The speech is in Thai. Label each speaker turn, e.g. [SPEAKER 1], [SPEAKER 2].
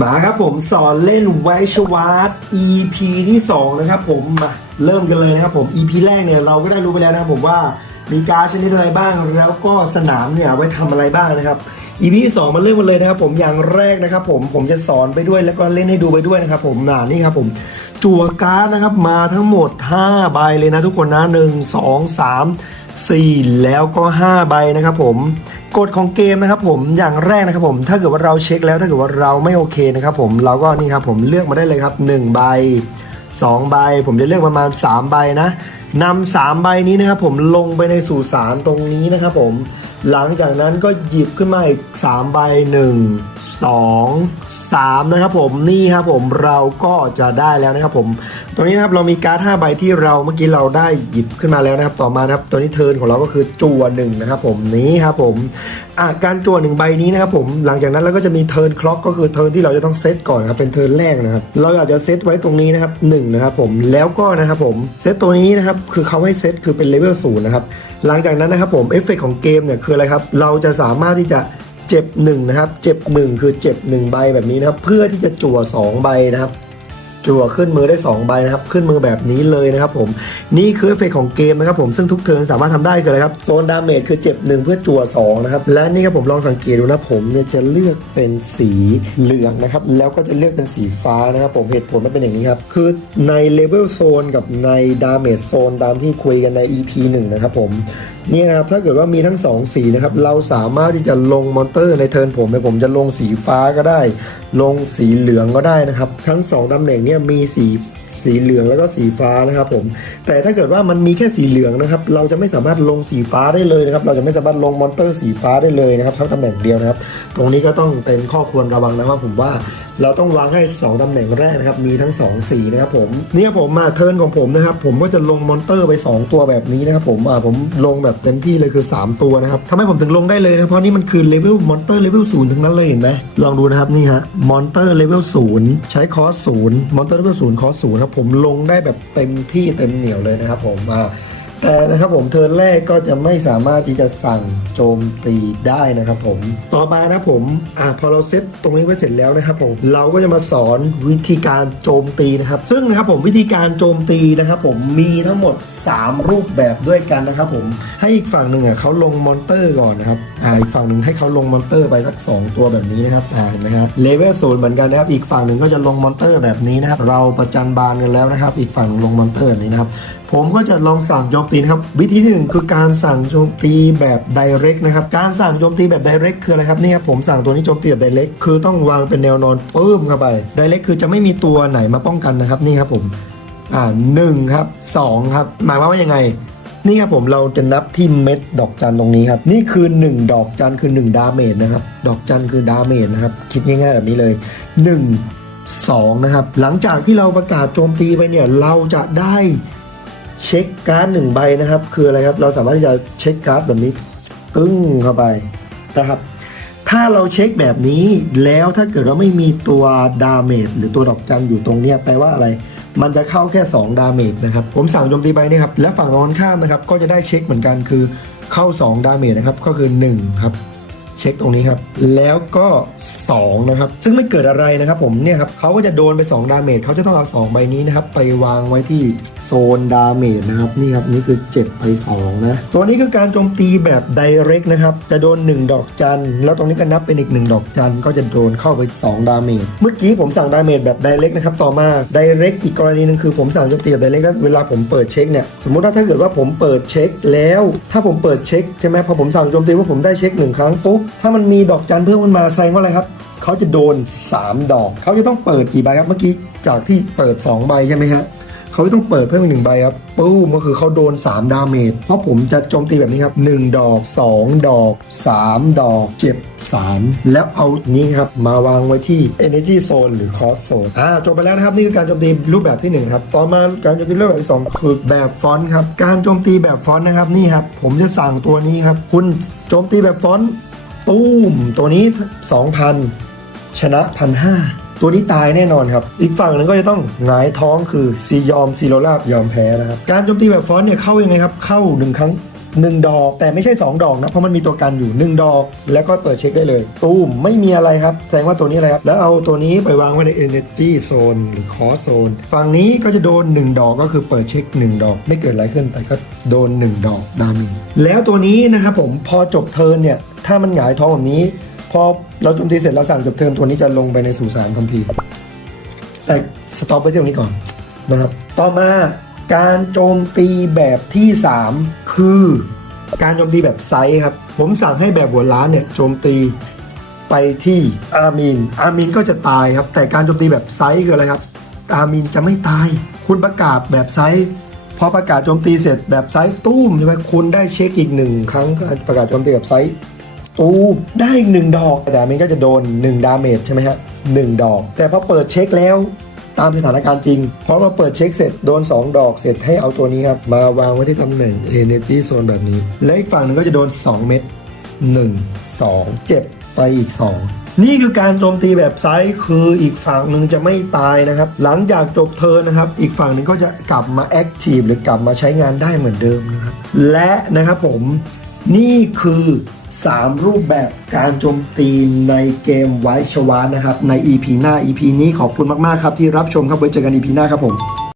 [SPEAKER 1] มาครับผมสอนเล่นไวชวาร์ด EP ที่ 2 นะครับผมมาเริ่มกันเลยนะครับผม EP แรกเนี่ยเราก็ได้รู้ไปแล้วนะครับผมว่ามีการดชนิดอะไรบ้าง แล้วก็สนามเนี่ยไว้ทำอะไรบ้างนะครับ EP ที่2มาเริ่มกันเลยนะครับผมอย่างแรกนะครับผมผมจะสอนไปด้วยแล้วก็เล่นให้ดูไปด้วยนะครับผมน่านี่ครับผมจั่วการ์ดนะครับมาทั้งหมด 5 ใบเลยนะทุกคนนะ 1 2 3 4 แล้วก็ 5 ใบนะครับผม กฎของเกมนะครับผมอย่างแรกนะครับผมถ้าเกิดว่าเราเช็คแล้วถ้าเกิดว่าเราไม่โอเคนะครับผมเราก็นี่ครับผมเลือกมาได้เลยครับ1ใบ2ใบ ผมจะเลือกประมาณ3ใบนะนำสามใบนี้นะครับผมลงไปในสู่สารตรงนี้นะครับผม หลังจากนั้นก็หยิบขึ้นมาอีก3ใบ1 2 3นะครับผมนี่ครับผมเราก็จะได้แล้วนะครับผมตัวนี้นะครับเรามีการ์ด5ใบที่เราเมื่อกี้เราได้หยิบขึ้นมาแล้วนะครับต่อมานะครับตัวนี้เทิร์นของเราก็คือจั่วหนึ่งนะครับผมนี้ครับผมอะการจั่วหนึ่งใบนี้นะครับผมหลังจากนั้นเราก็จะมีเทิร์นคล็อกก็คือเทิร์นที่เราจะต้องเซตก่อนครับเป็นเทิร์นแรกนะครับเราอาจจะเซตไว้ตรงนี้นะครับหนึ่งนะครับผมแล้วก็นะครับผมเซตตัวนี้นะครับคือเขาให้เซตคือเป็นเลเวลศูนย์นะครับหลังจากนั้นนะครับผมเอฟเฟกของเกมเนี่ยคืออะไรครับ เราจะสามารถที่จะเจ็บ1นะครับ เจ็บ1คือเจ็บ1ใบแบบนี้นะครับ เพื่อที่จะจั่ว2ใบนะครับ จั่วขึ้นมือได้2ใบนะครับขึ้นมือแบบนี้เลยนะครับผมนี่คือเอฟเฟกของเกมนะครับผมซึ่งทุกเทิร์นสามารถทำได้คืออะไรครับโซนดาเมจคือเจ็บ1เพื่อจั่ว2นะครับและนี่ครับผมลองสังเกตดูนะผมเนี่ยจะเลือกเป็นสีเหลืองนะครับแล้วก็จะเลือกเป็นสีฟ้านะครับผมเหตุผลมันเป็นอย่างนี้ครับคือในเลเวลโซนกับในดาเมจโซนตามที่คุยกันใน EP 1 นะครับผมนี่นะครับถ้าเกิดว่ามีทั้ง 2 สีนะครับเราสามารถที่จะลงมอนเตอร์ในเทิร์นผมเนี่ยผมจะลงสีฟ้าก็ได้ ลงสีเหลืองก็ได้นะครับทั้ง2ตำแหน่งนี้เนี่ยมีสี สีเหลืองแล้วก็สีฟ้านะครับผม แต่ถ้าเกิดว่ามันมีแค่สีเหลืองนะครับ เราจะไม่สามารถลงสีฟ้าได้เลยนะครับ เราจะไม่สามารถลงมอนเตอร์สีฟ้าได้เลยนะครับทั้งตำแหน่งเดียวนะครับ ตรงนี้ก็ต้องเป็นข้อควรระวังนะครับผมว่าเราต้องวางให้ 2ตำแหน่งแรกนะครับ มีทั้ง 2 สีนะครับผมเนี่ยผมมาเทิร์นของผมนะครับ ผมก็จะลงมอนเตอร์ไป 2 ตัวแบบนี้นะครับผมอ่าผมลงแบบเต็มที่เลยคือ 3 ตัวนะครับทำไมผมถึงลงได้เลยนะเพราะนี่มันคือเลเวลมอนเตอร์เลเวลศูนย์ทั้งนั้นเลยเห็นไหมลองดูนะครับนี่ฮะมอนเตอร์เลเวลศูนย์ใช้คอสศูนย์มอนเตอร์เลเวลศูนย์คอสศูนย์ครับผมลงได้แบบเต็มที่เต็มเหนียวเลยนะครับผมอ่า นะครับผมเทิร์นแรกก็จะไม่สามารถที่จะสั่งโจมตีได้นะครับผมต่อมานะผมอ่าพอเราเซตตรงนี้ไว้เสร็จแล้วนะครับผมเราก็จะมาสอนวิธีการโจมตีนะครับ ซึ่งนะครับผมวิธีการโจมตีนะครับผมมีทั้งหมด 3 รูปแบบด้วยกันนะครับผมให้อีกฝั่งหนึ่งอะเขาลงมอนเตอร์ก่อนนะครับอ่าอีกฝั่งหนึ่งให้เขาลงมอนเตอร์ไปสัก 2 ตัวแบบนี้นะครับอ่าเห็นไหมครับเลเวลศูนย์เหมือนกันนะครับอีกฝั่งหนึ่งก็จะลงมอนเตอร์แบบนี้นะครับเราประจันบานกันแล้วนะครับ อีกฝั่งลงมอนเตอร์นี้นะครับผมก็จะลองสั่งโจมตีนะครับวิธีที่หนึ่งคือการสั่งโจมตีแบบ direct นะครับการสั่งโจมตีแบบ direct คืออะไรครับนี่ครับผมสั่งตัวนี้โจมตีแบบ direct คือต้องวางเป็นแนวนอนปื้มเข้าไป direct คือจะไม่มีตัวไหนมาป้องกันนะครับนี่ครับผมอ่าหนึ่งครับสองครับหมายความว่ายังไงนี่ครับผมเราจะนับที่เม็ดดอกจันตรงนี้ครับ นี่คือ 1 ดอกจันคือ 1 ดาเมจนะครับ ดอกจันคือดาเมจนะครับ คิดง่ายๆแบบนี้เลย 1 2 นะครับ หลังจากที่เราประกาศโจมตีไปเนี่ย เราจะได้ เช็คการ์ดหนึ่งใบนะครับ คืออะไรครับ เราสามารถที่จะเช็คการ์ดแบบนี้กึ้งเข้าไปนะครับ ถ้าเราเช็คแบบนี้แล้วถ้าเกิดว่าไม่มีตัวดาเมจหรือตัวดอกจันอยู่ตรงเนี้ยแปลว่าอะไรมันจะเข้าแค่ 2 ดาเมจนะครับ ผมสั่งโจมตีไปนี่ครับ และฝั่งตรงกันข้ามนะครับ ก็จะได้เช็คเหมือนกันคือเข้า 2 ดาเมจนะครับ ก็คือ 1 ครับ เช็คตรงนี้ครับ แล้วก็2นะครับ ซึ่งไม่เกิดอะไรนะครับผมเนี่ยครับเขาก็จะโดนไป 2 ดาเมจเขาจะต้องเอา 2 ใบนี้นะครับ ไปวางไว้ที่โซนดาเมจนะครับ นี่ครับ นี่คือเจ็บไป 2 นะ ตัวนี้คือการโจมตีแบบ direct นะครับ จะโดน 1 ดอกจัน แล้วตรงนี้ก็นับเป็นอีก 1 ดอกจัน ก็จะโดนเข้าไป 2 ดาเมจ เมื่อกี้ผมสั่งดาเมจแบบ direct นะครับ ต่อมา direct อีกกรณีหนึงคือผมสั่งโจมตีแบบ direct แล้วเวลาผมเปิดเช็คเนี่ย สมมุติว่าถ้าเกิดว่าผมเปิดเช็คแล้ว ถ้าผมเปิดเช็คใช่ไหมพอผมสั่งโจมตีว่าผมได้เช็คหนึ่งครั้งปุ๊บถ้ามันมีดอกจันเพิ่มขึ้นมาแสดงว่าอะไรครับเขาจะโดน 3 ดอก เขาจะต้องเปิดกี่ใบครับ เมื่อกี้จากที่เปิด 2 ใบใช่ไหมฮะเขาจะต้องเปิดเพิ่มอีกหนึ่งใบครับปุ้มก็คือเขาโดน 3 ดาเมจเพราะผมจะโจมตีแบบนี้ครับ 1 ดอก 2 ดอก 3 ดอก เจ็บ 3 แล้วเอานี้ครับ มาวางไว้ที่ Energy Zone หรือ Cross Zone อ่าจบไปแล้วนะครับ นี่คือการโจมตีรูปแบบที่ 1 ครับ ต่อมาการโจมตีรูปแบบที่ 2 คือแบบฟอนต์ครับ การโจมตีแบบฟอนต์นะครับนี่ครับผมจะสั่งตัวนี้ครับคุณโจมตีแบบฟอนต์ ตู้มตัวนี้ 2,000 ชนะพันห้าตัวนี้ตายแน่นอนครับ อีกฝั่งหนึ่งก็จะต้องหงายท้องคือซียอมซีโรลาบยอมแพ้นะครับ การโจมตีแบบฟอนต์เนี่ยเข้ายังไงครับ เข้าหนึ่งครั้ง 1 ดอก แต่ไม่ใช่ 2 ดอกนะเพราะมันมีตัวกันอยู่ 1 ดอก แล้วก็เปิดเช็คได้เลย ตูมไม่มีอะไรครับแสดงว่าตัวนี้อะไรครับ แล้วเอาตัวนี้ไปวางไว้ใน energy zone หรือ core zone ฝั่งนี้ก็จะโดน 1 ดอกก็คือเปิดเช็ค 1 ดอก ไม่เกิดอะไรขึ้นแต่ก็โดน 1 ดอกดามิแล้วตัวนี้นะครับผมพอจบเทิร์นเนี่ยถ้ามันหงายท้องแบบนี้พอเราจมตีเสร็จเราสั่งจบเทิร์นตัวนี้จะลงไปในสุสานทันทีแต่สต็อปไว้ที่ตรงนี้ก่อนนะครับ ต่อมา การโจมตีแบบที่ 3 คือ การโจมตีแบบไซส์ครับ ผมสั่งให้แบบหัวล้านเนี่ยโจมตีไปที่อามีน อามีนก็จะตายครับ แต่การโจมตีแบบไซส์คืออะไรครับ อามีนจะไม่ตาย คุณประกาศแบบไซส์พอประกาศโจมตีเสร็จแบบไซส์ตุ้มใช่ไหมคุณได้เช็คอีกหนึ่งครั้งประกาศโจมตีแบบไซส์ตูมได้อีกหนึ่งดอกแต่มันก็จะโดน 1 ดาเมจใช่ไหมฮะหนึ่งดอก แต่พอเปิดเช็คแล้ว ตามสถานการณ์จริงพอเราเปิดเช็คเสร็จโดน 2 ดอกเสร็จให้เอาตัวนี้ครับ มาวางไว้ที่ตำแหน่ง Energy Zone แบบนี้ และอีกฝั่งหนึงก็จะโดน 2 เม็ด1 2 เจ็บไปอีก 2นี่คือการโจมตีแบบไซส์คืออีกฝั่งหนึ่งจะไม่ตายนะครับ หลังจากจบเทิร์นนะครับ อีกฝั่งหนึ่งก็จะกลับมาแอคทีฟหรือกลับมาใช้งานได้เหมือนเดิมนะครับ และนะครับผมนี่คือ 3 รูปแบบการโจมตีในเกมไวชวานะครับ ใน EP หน้า EP นี้ขอบคุณมาก ๆ ครับที่รับชมครับไว้เจอกัน EP หน้าครับผม